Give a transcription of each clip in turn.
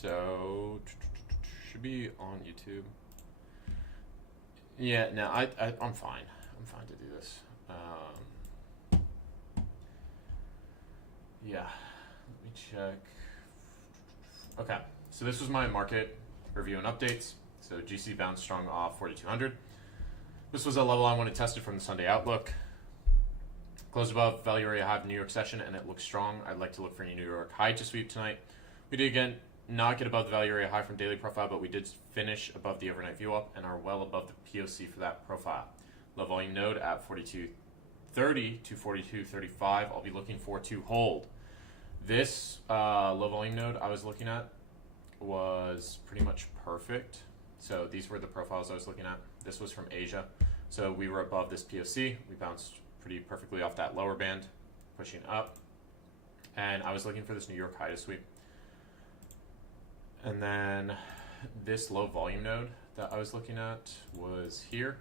So should be on YouTube. Yeah, no, I'm fine. I'm fine to do this. Yeah, let me check. Okay, so this was my market review and updates. So GC bounced strong off 4,200. This was a level I wanted tested from the Sunday outlook. Closed above value area high of New York session, and it looks strong. I'd like to look for a New York high to sweep tonight. We did again not get above the value area high from daily profile, but we did finish above the overnight view up and are well above the POC for that profile. Low volume node at 42.30 to 42.35. I'll be looking for to hold. This low volume node I was looking at was pretty much perfect. So these were the profiles I was looking at. This was from Asia. So we were above this POC. We bounced pretty perfectly off that lower band, pushing up. And I was looking for this New York high to sweep. And then this low volume node that I was looking at was here,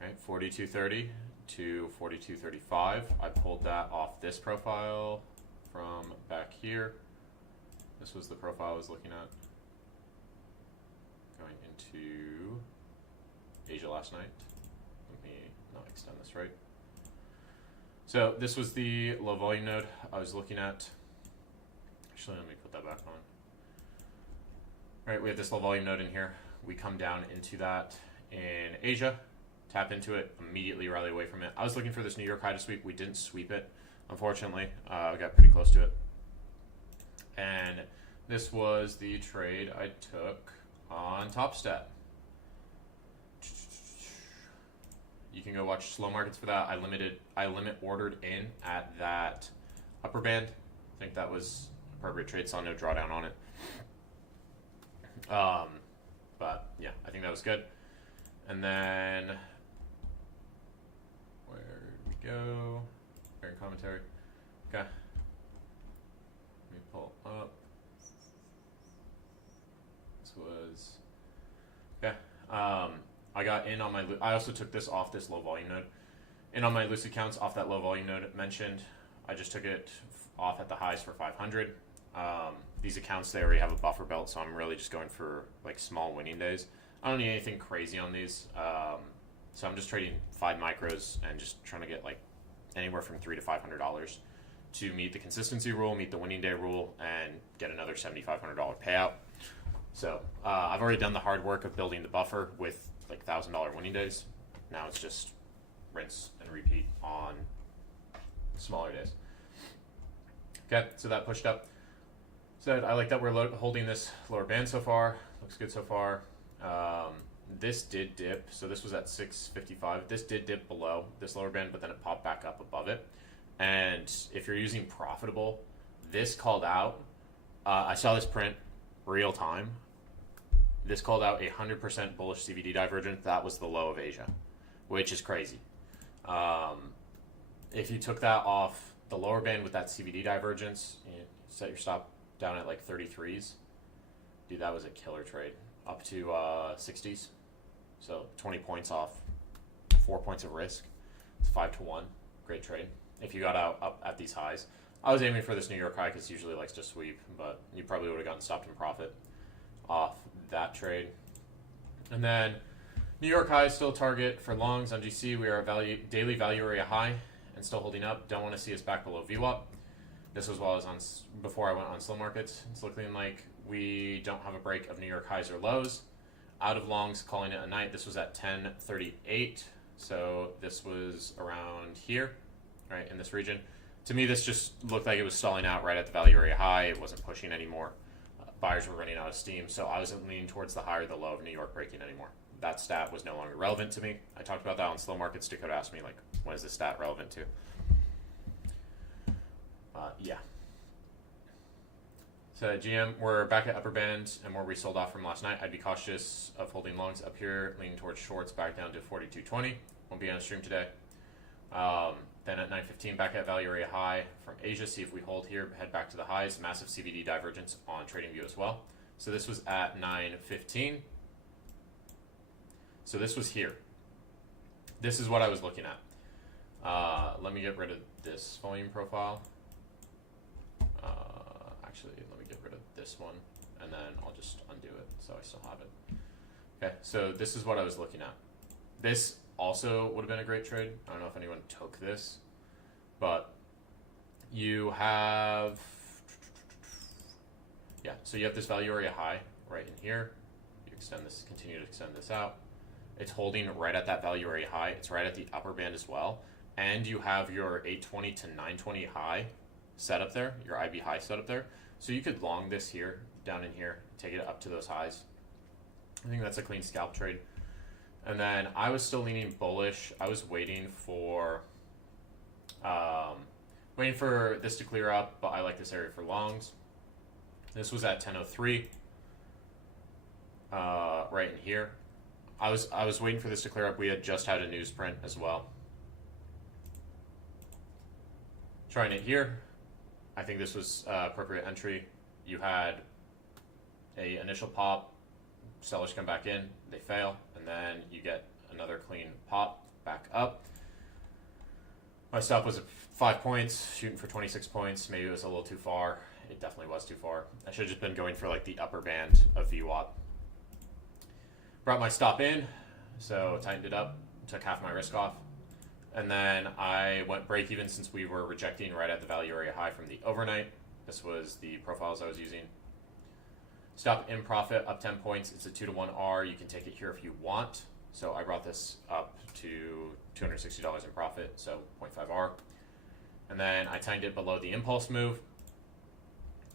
right? 42.30 to 42.35. I pulled that off this profile from back here. This was the profile I was looking at going into Asia last night. Let me not extend this right. So this was the low volume node I was looking at. Actually, let me put that back on. All right, we have this low volume node in here. We come down into that in Asia, tap into it, immediately rally away from it. I was looking for this New York high to sweep. We didn't sweep it, unfortunately. We got pretty close to it. And this was the trade I took on TopStat. You can go watch slow markets for that. I limit ordered in at that upper band. I think that was appropriate trade. Saw no drawdown on it. But yeah, I think that was good. And then where did we go? Bearing commentary. Okay. Let me pull up. This was okay. I got in on my. I also took this off this low volume node. In on my loose accounts off that low volume node mentioned. I just took it off at the highs for 500. These accounts, they already have a buffer belt, so I'm really just going for like small winning days. I don't need anything crazy on these, so I'm just trading 5 micros and just trying to get like anywhere from $300 to $500 to meet the consistency rule, meet the winning day rule, and get another $7,500 payout. So I've already done the hard work of building the buffer with like $1,000 winning days. Now it's just rinse and repeat on smaller days. Okay, so that pushed up. So I like that we're holding this lower band so far. Looks good so far. This did dip. So this was at 655. This did dip below this lower band, but then it popped back up above it. And if you're using profitable, this called out. I saw this print real time. This called out 100% bullish CVD divergence. That was the low of Asia, which is crazy. If you took that off the lower band with that CVD divergence, you set your stop down at like 33s. Dude, that was a killer trade. Up to 60s. So 20 points off 4 points of risk. It's 5-1. Great trade. If you got out up at these highs. I was aiming for this New York high because usually likes to sweep, but you probably would have gotten stopped in profit off that trade. And then New York high is still target for longs on GC. We are daily value area high and still holding up. Don't want to see us back below VWAP. This was while I was on before I went on slow markets. It's looking like we don't have a break of New York highs or lows. Out of longs, calling it a night. This was at 10:38, so this was around here, right in this region. To me, this just looked like it was stalling out right at the value area high. It wasn't pushing anymore. Buyers were running out of steam, so I wasn't leaning towards the high or the low of New York breaking anymore. That stat was no longer relevant to me. I talked about that on slow markets. Dakota asked me, like, when is this stat relevant to? Yeah. So GM, we're back at upper band and where we sold off from last night. I'd be cautious of holding longs up here, leaning towards shorts back down to 42.20. Won't be on a stream today. Then at 9:15, back at value area high from Asia. See if we hold here, head back to the highs. Massive CVD divergence on TradingView as well. So this was at 9:15. So this was here. This is what I was looking at. Let me get rid of this volume profile. Actually, let me get rid of this one, and then I'll just undo it so I still have it. Okay, so this is what I was looking at. This also would have been a great trade. I don't know if anyone took this, but you have, yeah, so you have this value area high right in here. You extend this, continue to extend this out. It's holding right at that value area high. It's right at the upper band as well. And you have your 820 to 920 high set up there, your IB high set up there. So you could long this here, down in here, take it up to those highs. I think that's a clean scalp trade. And then I was still leaning bullish. I was waiting for this to clear up, but I like this area for longs. This was at 10:03, right in here. I was waiting for this to clear up. We had just had a news print as well. Trying it here. I think this was appropriate entry. You had a initial pop, sellers come back in, they fail, and then you get another clean pop back up. My stop was at 5 points, shooting for 26 points. Maybe it was a little too far. It definitely was too far. I should have just been going for like the upper band of VWAP. Brought my stop in, so tightened it up, took half my risk off. And then I went break even since we were rejecting right at the value area high from the overnight. This was the profiles I was using. Stop in profit up 10 points. It's a 2-to-1 R. You can take it here if you want. So I brought this up to $260 in profit, so 0.5 R. And then I timed it below the impulse move,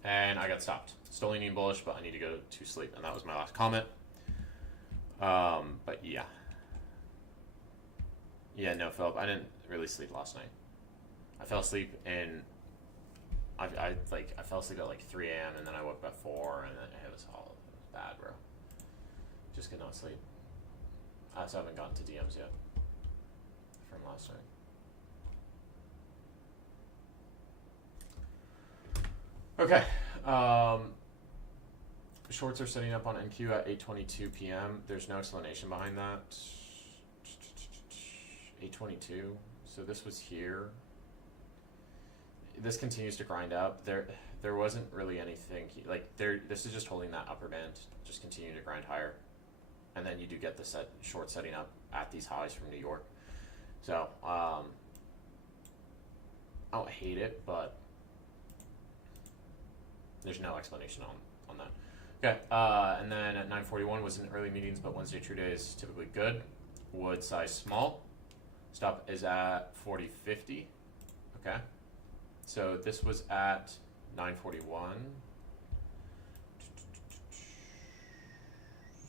and I got stopped. Still leaning bullish, but I need to go to sleep. And that was my last comment. But yeah. Yeah, no, Philip, I didn't really sleep last night. I fell asleep I fell asleep at like 3 a.m. and then I woke up at 4, and then it was bad, bro. Just could not sleep. I also haven't gotten to DMs yet from last night. Okay. Shorts are setting up on NQ at 8:22 p.m. There's no explanation behind that. 8:22. So this was here. This continues to grind up. There wasn't really anything this is just holding that upper band, just continue to grind higher, and then you do get the short setting up at these highs from New York. So I don't hate it, but there's no explanation on that. Okay, and then at 9:41 was in early meetings, but Wednesday true day is typically good. Wood size small. Stop is at 40.50. Okay. So this was at 9:41.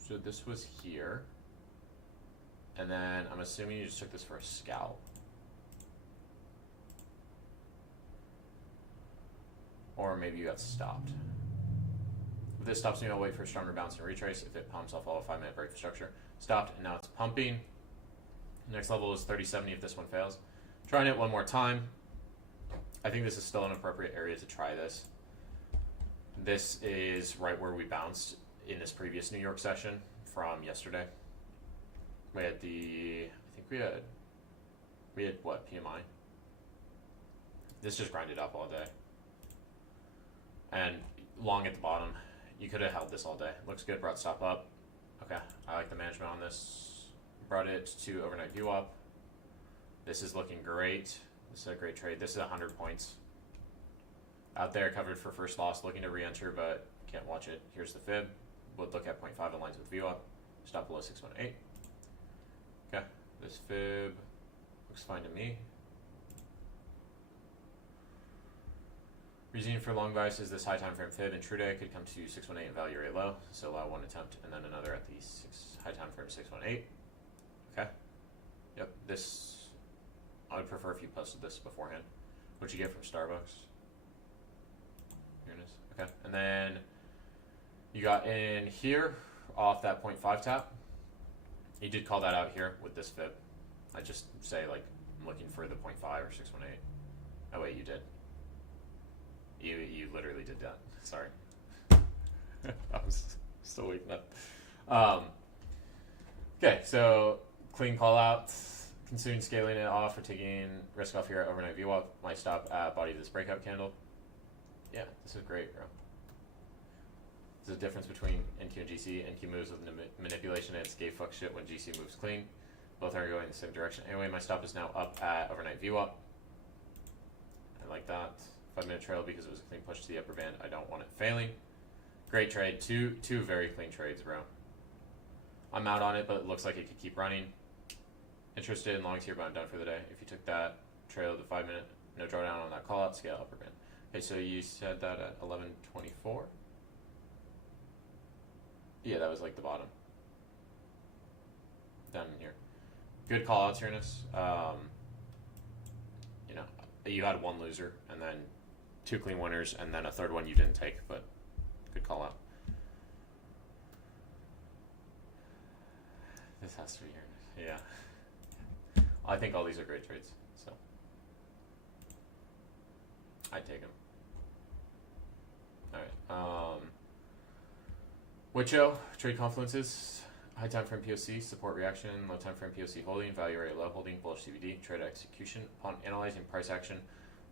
So this was here. And then I'm assuming you just took this for a scalp. Or maybe you got stopped. If this stops me, I'll wait for a stronger bounce and retrace. If it pumps, I'll follow a 5-minute break for structure. Stopped, and now it's pumping. Next level is 30.70 if this one fails. Trying it one more time. I think this is still an appropriate area to try this. This is right where we bounced in this previous New York session from yesterday. We had we had what, PMI? This just grinded up all day. And long at the bottom. You could have held this all day. Looks good, brought stop up. Okay, I like the management on this. Brought it to overnight VWAP. This is looking great. This is a great trade. This is 100 points. Out there, covered for first loss, looking to re-enter, but can't watch it. Here's the fib. We'll look at 0.5 aligns with VWAP. Stop below 618. Okay, this fib looks fine to me. Reasoning for long bias is this high time frame fib intraday could come to 618 value area low. So allow one attempt and then another at the high time frame 618. Okay. Yep. This I would prefer if you posted this beforehand. What'd you get from Starbucks? Here it is. Okay. And then you got in here off that 0.5 tap. You did call that out here with this fib. I just say like I'm looking for the 0.5 or 618. Oh wait, you did. You literally did that. Sorry. I was still waking up. Okay, so clean call out. Considering scaling it off or taking risk off here at overnight VWAP. My stop at body of this breakout candle. Yeah, this is great, bro. There's a difference between NQ and GC. NQ moves with manipulation and it's gay fuck shit when GC moves clean. Both are going in the same direction. Anyway, my stop is now up at overnight VWAP. I like that. 5-minute trail because it was a clean push to the upper band. I don't want it failing. Great trade. Two very clean trades, bro. I'm out on it, but it looks like it could keep running. Interested in longs here, but I'm done for the day. If you took that trail to 5-minute, no drawdown on that call out, scale upper band. Okay, so you said that at 11:24. Yeah, that was like the bottom. Down in here. Good call outs, Uranus. You know, you had one loser and then 2 clean winners and then a third one you didn't take, but good call out. This has to be Uranus. Yeah. I think all these are great trades, so I'd take them. Alright. Wicho, trade confluences. High time frame POC, support reaction, low time frame POC holding, value area low holding, bullish CVD, trade execution. Upon analyzing price action,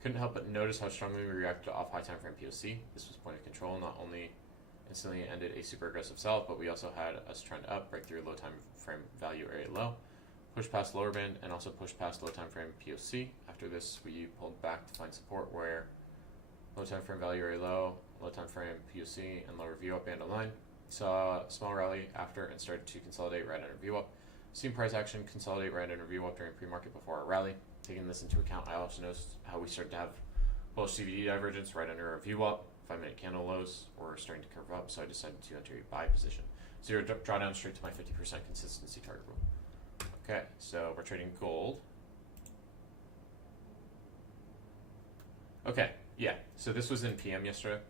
couldn't help but notice how strongly we reacted to off high time frame POC. This was point of control, not only instantly ended a super aggressive sell, but we also had us trend up, break through low time frame value area low, push past lower band, and also push past low time frame POC. After this, we pulled back to find support where low time frame value area low time frame POC, and lower VWAP band align. Saw a small rally after and started to consolidate right under VWAP. Seen price action consolidate right under VWAP during pre-market before our rally. Taking this into account, I also noticed how we started to have bullish CVD divergence right under our VWAP. 5-minute candle lows were starting to curve up, so I decided to enter a buy position. Zero drawdown straight to my 50% consistency target rule. Okay, so we're trading gold. Okay, yeah, so this was in PM yesterday.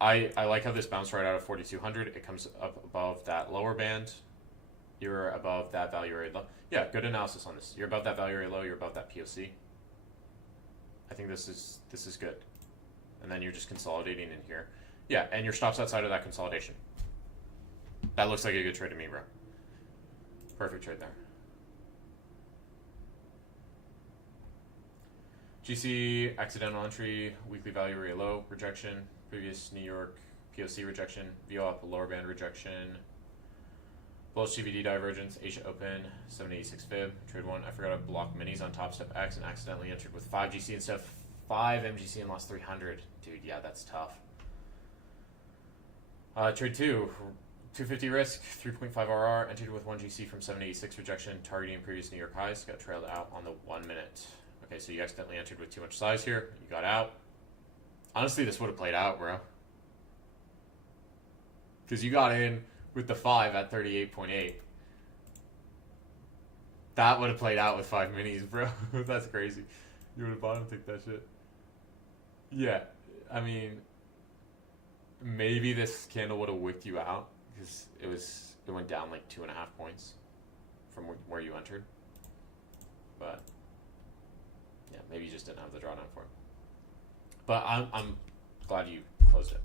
I like how this bounced right out of 4,200. It comes up above that lower band. You're above that value area low. Yeah, good analysis on this. You're above that value area low. You're above that POC. I think this is good. And then you're just consolidating in here. Yeah, and your stop's outside of that consolidation. That looks like a good trade to me, bro. Perfect trade there. GC accidental entry, weekly value area low rejection. Previous New York POC rejection, VWAP lower band rejection, bullish CVD divergence, Asia open, 786 fib, trade 1. I forgot to block minis on top step X and accidentally entered with 5 GC instead of 5 MGC and lost 300. Dude, yeah, that's tough. Trade 2, 250 risk, 3.5 RR, entered with 1 GC from 786 rejection, targeting previous New York highs, got trailed out on the 1 minute. Okay, so you accidentally entered with too much size here, you got out. Honestly, this would have played out, bro. Because you got in with the 5 at 38.8. That would have played out with 5 minis, bro. That's crazy. You would have bottom ticked that shit. Yeah, I mean, maybe this candle would have wicked you out because it went down like 2.5 points from where you entered. But yeah, maybe you just didn't have the drawdown for it. But I'm glad you closed it.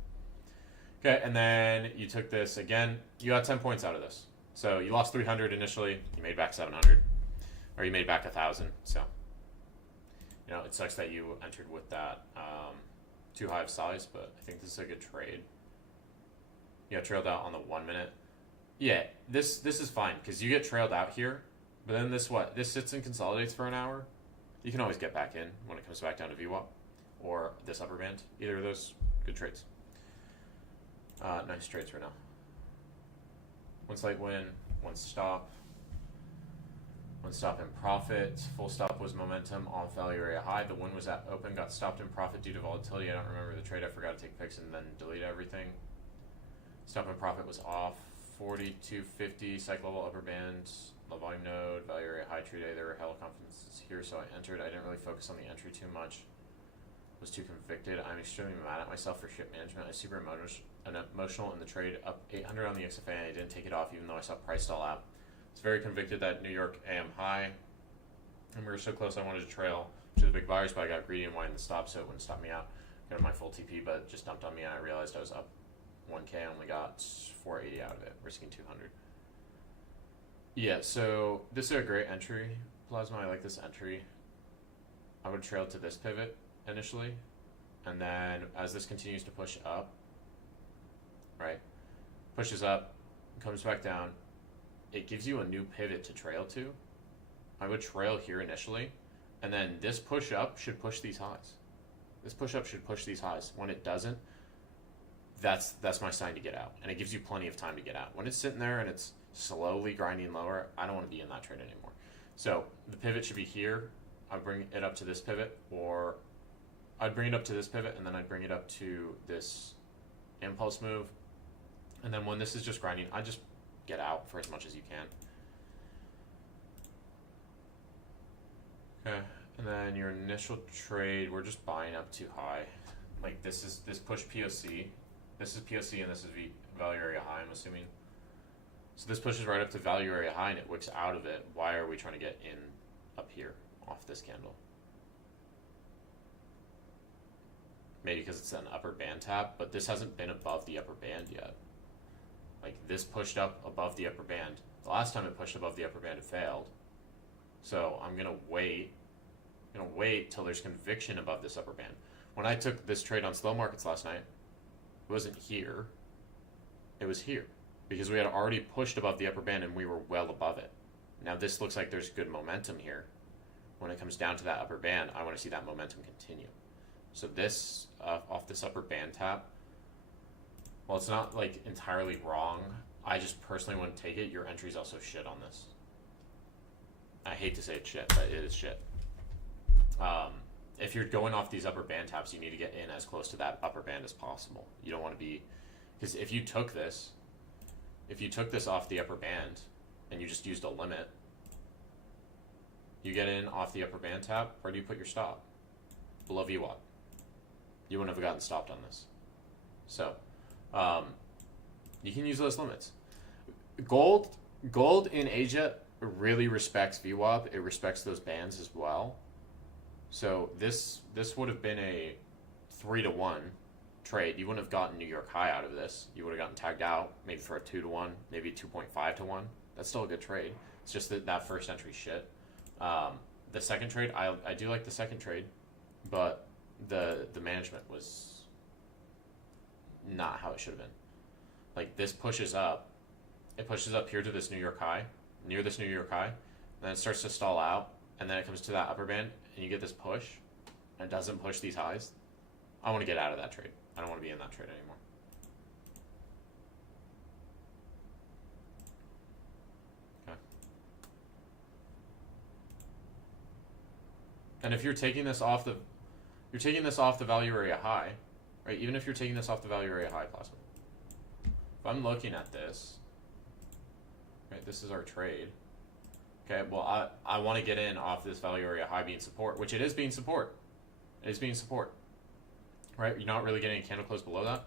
Okay, and then you took this again. You got 10 points out of this. So you lost 300 initially. You made back 700. Or you made back 1,000. So, you know, it sucks that you entered with that too high of size, but I think this is a good trade. You got trailed out on the 1 minute. Yeah, this is fine because you get trailed out here. But then this sits and consolidates for an hour. You can always get back in when it comes back down to VWAP. Or this upper band. Either of those, good trades. Nice trades right now. One slight win, one stop. One stop in profit. Full stop was momentum off value area high. The win was at open, got stopped in profit due to volatility. I don't remember the trade. I forgot to take pics and then delete everything. Stop in profit was off. 42.50, cycle level upper band, low volume node, value area high trade day. There were hella confidences here, so I entered. I didn't really focus on the entry too much. Was too convicted. I'm extremely mad at myself for shit management. I was super emotional in the trade, up 800 on the XFA, and I didn't take it off even though I saw price stall out. I was very convicted that New York AM high, and we were so close I wanted to trail to the big buyers, but I got greedy and widened the stop so it wouldn't stop me out. Got my full TP, but it just dumped on me, and I realized I was up 1K. I only got 480 out of it, risking 200. Yeah, so this is a great entry. Plasma, I like this entry. I would trail to this pivot initially, and then as this continues to push up, right? Pushes up, comes back down. It gives you a new pivot to trail to. I would trail here initially, and then this push up should push these highs. This push up should push these highs. When it doesn't, that's my sign to get out, and it gives you plenty of time to get out. When it's sitting there and it's slowly grinding lower, I don't want to be in that trade anymore. So the pivot should be here. I bring it up to this pivot, or I'd bring it up to this pivot, and then I'd bring it up to this impulse move, and then when this is just grinding, I just get out for as much as you can. Okay, and then your initial trade, we're just buying up too high. Like this push POC. This is POC and this is value area high, I'm assuming. So this pushes right up to value area high and it wicks out of it. Why are we trying to get in up here off this candle? Maybe because it's an upper band tap, but this hasn't been above the upper band yet. Like this pushed up above the upper band. The last time it pushed above the upper band, it failed. So I'm gonna wait. Till there's conviction above this upper band. When I took this trade on slow markets last night, it wasn't here. It was here because we had already pushed above the upper band and we were well above it. Now this looks like there's good momentum here. When it comes down to that upper band, I want to see that momentum continue. So this off this upper band tap, well, it's not like entirely wrong. I just personally wouldn't take it. Your entry's also shit on this. I hate to say it's shit, but it is shit. If you're going off these upper band taps, you need to get in as close to that upper band as possible. You don't want to be, because if you took this off the upper band and you just used a limit, you get in off the upper band tap, where do you put your stop? Below VWAP. You wouldn't have gotten stopped on this. So, you can use those limits. Gold in Asia really respects VWAP. It respects those bands as well. So this would have been a 3-to-1 trade. You wouldn't have gotten New York high out of this. You would have gotten tagged out maybe for a 2-to-1, maybe 2.5-to-1. That's still a good trade. It's just that first entry shit. The second trade, I do like the second trade, but the management was not how it should have been. Like this pushes up. It pushes up here to this New York high, near this New York high, and then it starts to stall out, and then it comes to that upper band, and you get this push, and it doesn't push these highs. I want to get out of that trade. I don't want to be in that trade anymore. Okay. And if you're taking this off the value area high, right? Even if you're taking this off the value area high, Plasma. If I'm looking at this, right, this is our trade. Okay, well, I want to get in off this value area high being support, which it is being support. It is being support. Right? You're not really getting a candle close below that.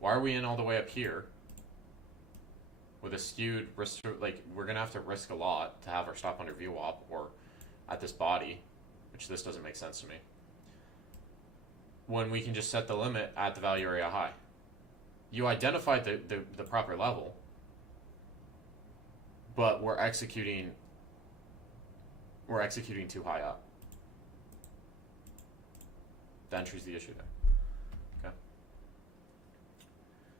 Why are we in all the way up here with a skewed risk? Like, we're going to have to risk a lot to have our stop under VWAP or at this body, which this doesn't make sense to me, when we can just set the limit at the value area high. You identified the proper level, but we're executing too high up. The entry's the issue there. Okay.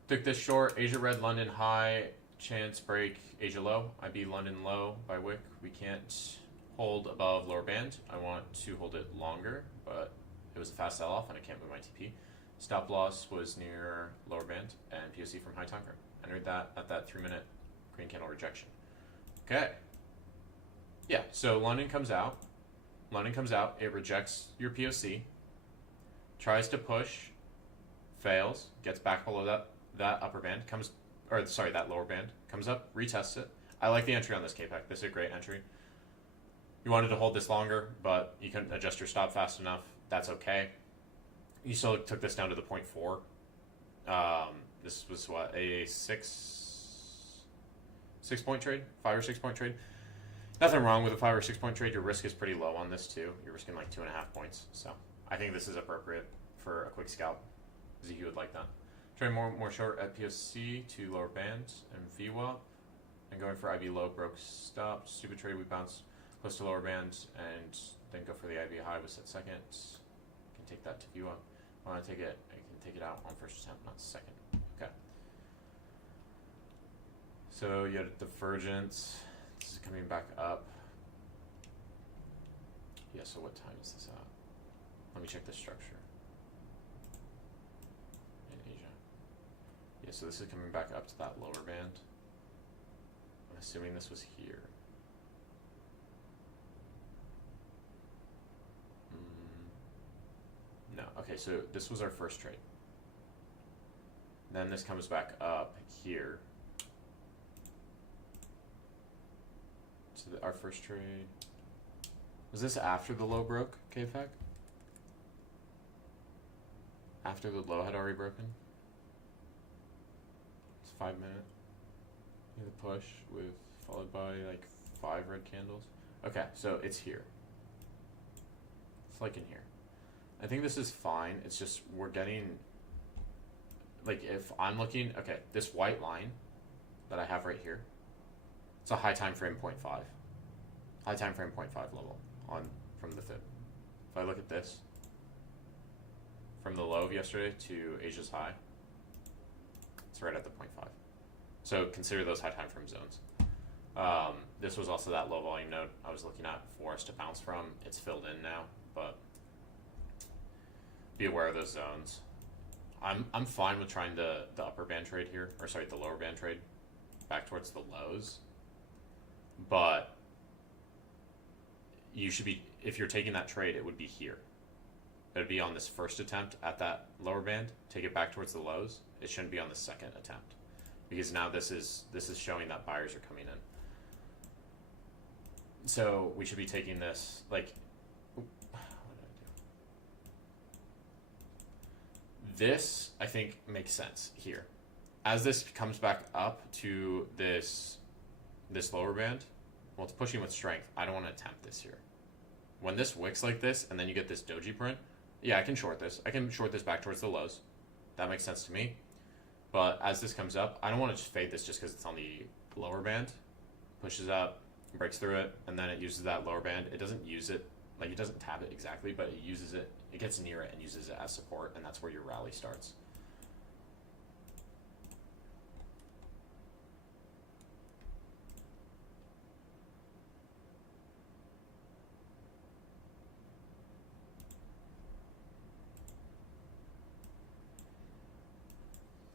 Took this short, Asia red, London high, chance break, Asia low. IB London low by wick. We can't hold above lower band. I want to hold it longer, but it was a fast sell-off and I can't move my TP. Stop loss was near lower band and POC from high time frame. Entered that at that 3-minute green candle rejection. Okay. Yeah, so London comes out. It rejects your POC. Tries to push. Fails. Gets back below that upper band. That lower band. Comes up. Retests it. I like the entry on this KPEC. This is a great entry. You wanted to hold this longer, but you couldn't adjust your stop fast enough. That's okay. You still took this down to the 0.4. This was what, a 6-point trade? 5 or 6 point trade? Nothing wrong with a 5 or 6 point trade. Your risk is pretty low on this too. You're risking like 2.5 points. So I think this is appropriate for a quick scalp. ZQ would like that. Trade more short at POC to lower band and VWAP. And going for IB low, broke stop. Stupid trade, we bounce close to lower band and then go for the IB high with set second. Can take that to VWAP. I want to take it. I can take it out on first attempt, not second. Okay. So you had a divergence. This is coming back up. Yeah, so what time is this at? Let me check the structure. In Asia. Yeah, so this is coming back up to that lower band. I'm assuming this was here. No, okay, so this was our first trade. Then this comes back up here. So our first trade, was this after the low broke, KFAC? After the low had already broken? It's 5 minute. Yeah, the push with followed by like 5 red candles. Okay, so it's here. It's like in here. I think this is fine. It's just we're getting, like, if I'm looking, okay, this white line that I have right here, it's a high time frame 0.5. High time frame 0.5 level on from the fib. If I look at this, from the low of yesterday to Asia's high, it's right at the 0.5. So consider those high time frame zones. This was also that low volume node I was looking at for us to bounce from. It's filled in now, but be aware of those zones. I'm fine with trying the upper band trade here, or sorry, the lower band trade back towards the lows. But you should be, if you're taking that trade, it would be here. It would be on this first attempt at that lower band, take it back towards the lows. It shouldn't be on the second attempt. Because now this is showing that buyers are coming in. So we should be taking this, like, what did I do? This, I think, makes sense here. As this comes back up to this lower band, well, it's pushing with strength. I don't want to attempt this here. When this wicks like this, and then you get this doji print, yeah, I can short this. I can short this back towards the lows. That makes sense to me. But as this comes up, I don't want to just fade this just because it's on the lower band. Pushes up, breaks through it, and then it uses that lower band. It doesn't use it, like it doesn't tap it exactly, but it uses it, it gets near it and uses it as support, and that's where your rally starts.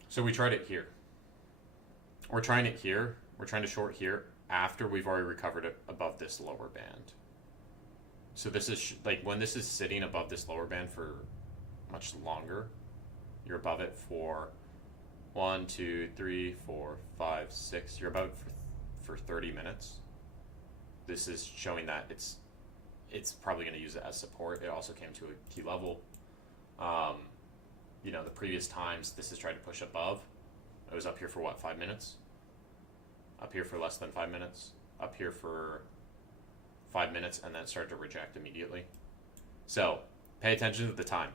So we tried it here. We're trying it here. We're trying to short here after we've already recovered it above this lower band. So this is like when this is sitting above this lower band for much longer, you're above it for 1, 2, 3, 4, 5, 6. You're above it for 30 minutes. This is showing that it's probably going to use it as support. It also came to a key level. You know, the previous times this has tried to push above, it was up here for what, 5 minutes? Up here for less than 5 minutes? Up here for 5 minutes, and then it started to reject immediately. So, pay attention to the time.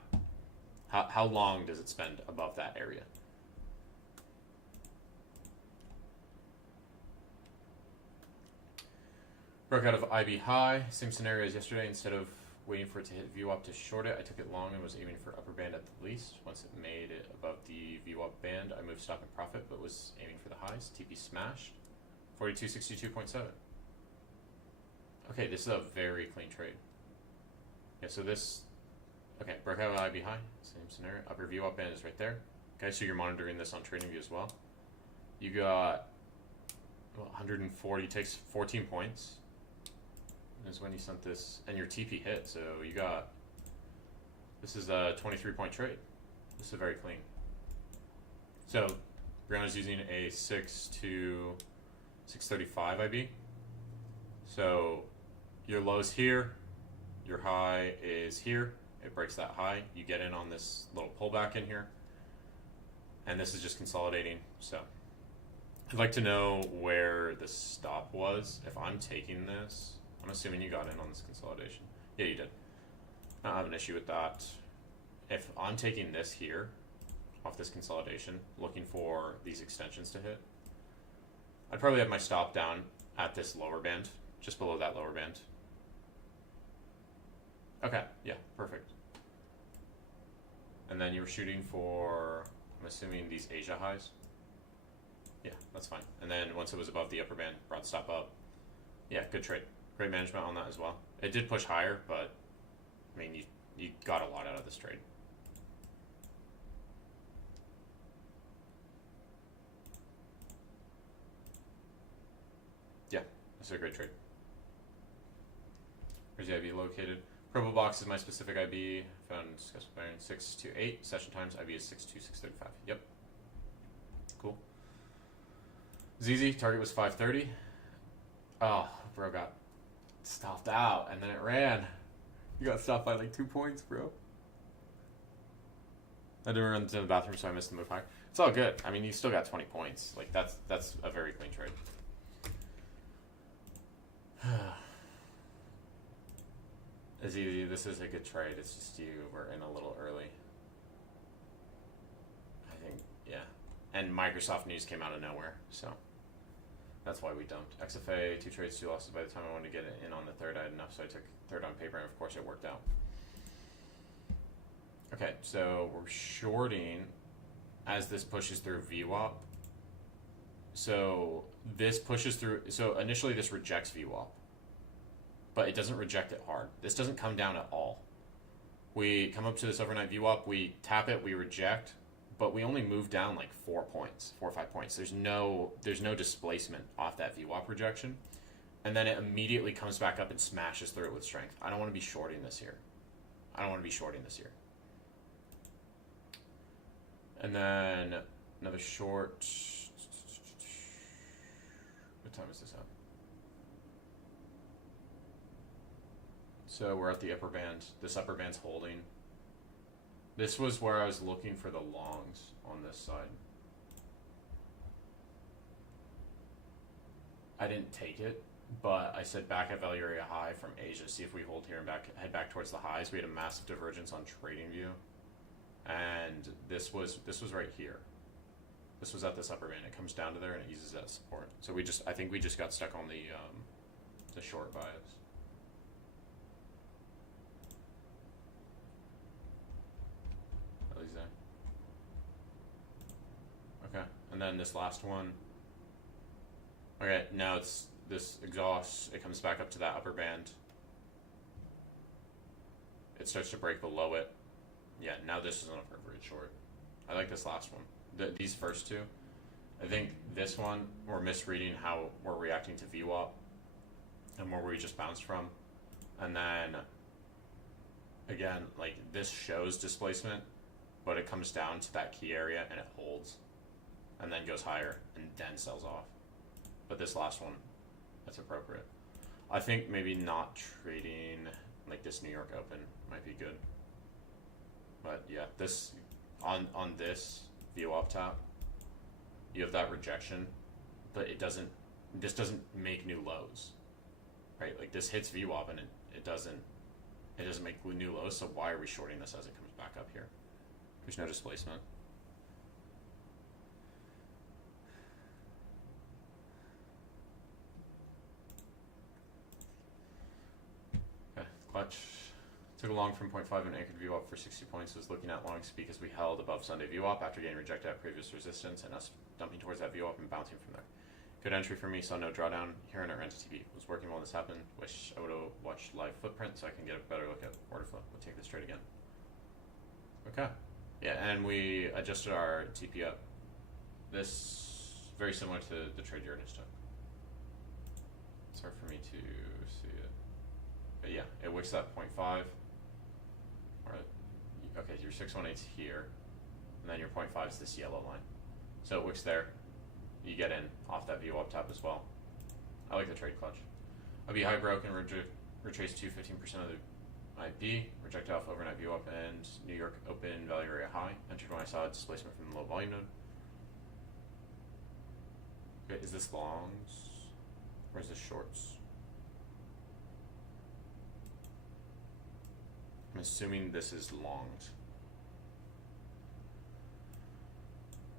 How long does it spend above that area? Broke out of IB high, same scenario as yesterday. Instead of waiting for it to hit VWAP to short it, I took it long and was aiming for upper band at the least. Once it made it above the VWAP band, I moved stop and profit, but was aiming for the highs. TP smashed, 4262.7. Okay, this is a very clean trade. Yeah, so this, okay, broke out of IB high, same scenario. Upper VWAP band is right there. Okay, so you're monitoring this on TradingView as well. You got 140, takes 14 points. Is when you sent this, and your TP hit, so you got, this is a 23-point trade. This is very clean. So Brianna's using a 6 to 635 IB. So your low's here, your high is here, it breaks that high, you get in on this little pullback in here, and this is just consolidating. So I'd like to know where the stop was. If I'm taking this, I'm assuming you got in on this consolidation. Yeah, you did. I don't have an issue with that. If I'm taking this here, off this consolidation, looking for these extensions to hit, I'd probably have my stop down at this lower band, just below that lower band. Okay, yeah, perfect. And then you were shooting for, I'm assuming, these Asia highs. Yeah, that's fine. And then once it was above the upper band, brought the stop up. Yeah, good trade. Great management on that as well. It did push higher, but I mean, you got a lot out of this trade. Yeah, that's a great trade. Where's the IB located? Purple box is my specific IB. Found discussed with Byron 628. Session times IB is 62635. Yep. Cool. ZZ target was 530. Oh, bro got stopped out and then it ran. You got stopped by like 2 points, bro. I didn't run to the bathroom, so I missed the move higher. It's all good. I mean, you still got 20 points. Like that's a very clean trade. Azizi, this is a good trade. It's just you were in a little early. I think, yeah. And Microsoft news came out of nowhere, so that's why we dumped. XFA, 2 trades, 2 losses. By the time I wanted to get it in on the third, I had enough, so I took third on paper, and of course it worked out. Okay, so we're shorting as this pushes through VWAP. So this pushes through, so initially this rejects VWAP, but it doesn't reject it hard. This doesn't come down at all. We come up to this overnight VWAP, we tap it, we reject, but we only move down like 4 points, 4 or 5 points. There's no displacement off that VWAP rejection. And then it immediately comes back up and smashes through it with strength. I don't want to be shorting this here. And then another short. What time is this at? So we're at the upper band. This upper band's holding. This was where I was looking for the longs on this side. I didn't take it, but I said back at value area high from Asia, see if we hold here and head back towards the highs. We had a massive divergence on TradingView. And this was right here. This was at this upper band. It comes down to there and it uses that support. So I think we just got stuck on the short bias. At least there. Okay, and then this last one. Okay, now it's this exhaust. It comes back up to that upper band. It starts to break below it. Yeah, now this is an appropriate short. I like this last one. These first two. I think this one, we're misreading how we're reacting to VWAP and where we just bounced from. And then, again, like this shows displacement, but it comes down to that key area and it holds and then goes higher and then sells off. But this last one, that's appropriate. I think maybe not trading like this New York Open might be good. But yeah, this on this VWAP top, you have that rejection, but this doesn't make new lows, right? Like this hits VWAP and it doesn't make new lows. So why are we shorting this as it comes back up here? There's no displacement. Okay, clutch. Took a long from 0.5 and anchored VWAP for 60 points. Was looking at longs because we held above Sunday VWAP after getting rejected at previous resistance and us dumping towards that VWAP and bouncing from there. Good entry for me. Saw no drawdown here in our NTTB. Was working while this happened. Wish I would have watched live footprint so I can get a better look at order flow. We'll take this trade again. Okay. Yeah, and we adjusted our TP up. This very similar to the trade Ernest took. It's hard for me to see it. But yeah, it wicks that 0.5. Okay, your 618's here, and then your 0.5 is this yellow line. So it wicks there. You get in off that VWAP top as well. I like the trade clutch. IB high broke and retraced to 15% of the IB, rejected off overnight VWAP and New York Open value area high. Entered when I saw displacement from the low volume node. Okay, is this longs or is this shorts? I'm assuming this is longs.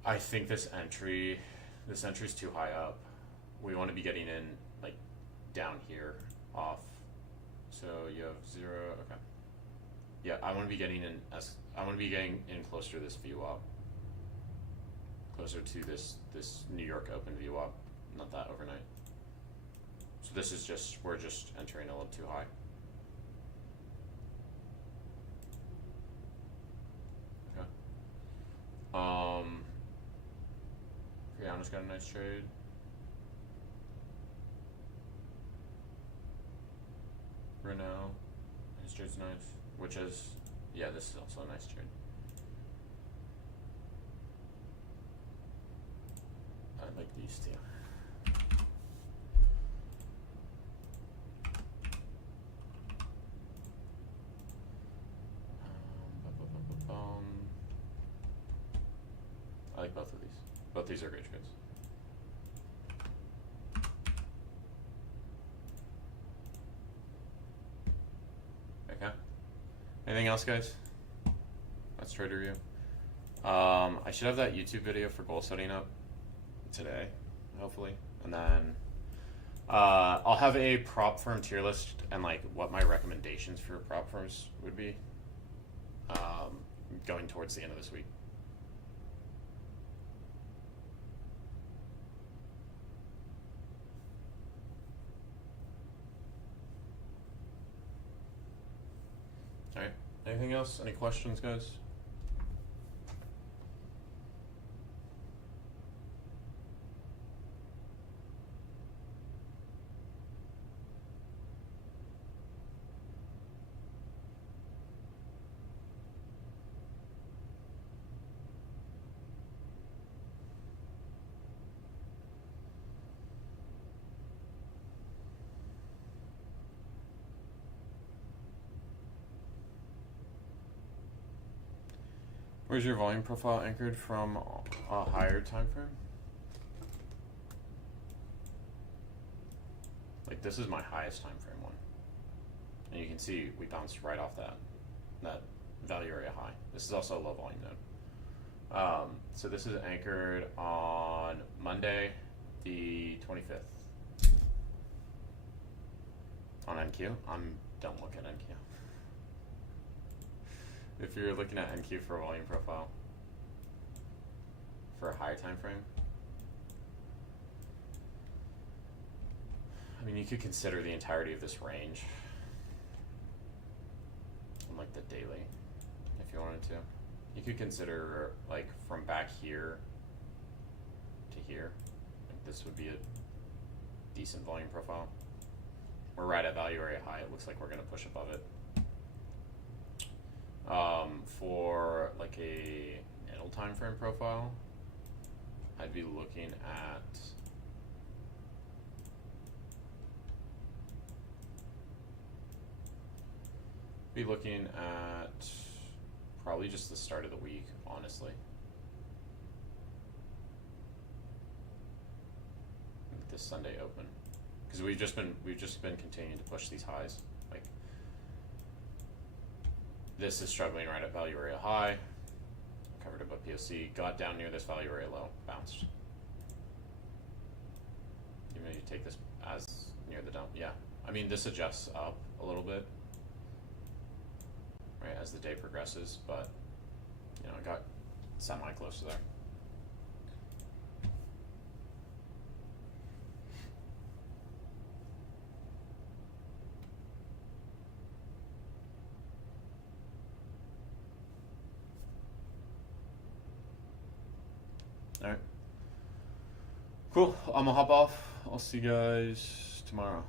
I think this entry is too high up. We want to be getting in like down here off. So you have 0. Okay. Yeah, I want to be getting in closer to this VWAP. closer to this New York Open VWAP, not that overnight. So this is just, we're just entering a little too high. Okay. Rihanna's got a nice trade. Renault, his trade's nice, which is, yeah, this is also a nice trade. I like these two. I like both of these. Both these are great trades. Okay. Anything else, guys? That's trade review. I should have that YouTube video for goal setting up today, hopefully, and then I'll have a prop firm tier list and like what my recommendations for prop firms would be going towards the end of this week. All right. Anything else? Any questions, guys? Where's your volume profile anchored from a higher time frame? Like this is my highest time frame one. And you can see we bounced right off that value area high. This is also a low volume node. So this is anchored on Monday, the 25th. On NQ. Don't look at NQ. If you're looking at NQ for a volume profile for a higher time frame, I mean, you could consider the entirety of this range on like the daily, if you wanted to. You could consider like from back here to here, like this would be a decent volume profile. We're right at value area high. It looks like we're gonna push above it. For like a middle time frame profile, I'd be looking at probably just the start of the week, honestly. Like this Sunday open, because we've just been continuing to push these highs. Like this is struggling right at value area high, covered above POC, got down near this value area low, bounced. Even if you take this as near the dump, yeah. I mean, this adjusts up a little bit, right, as the day progresses, but you know, it got semi-close to there. All right. Cool. I'm gonna hop off. I'll see you guys tomorrow.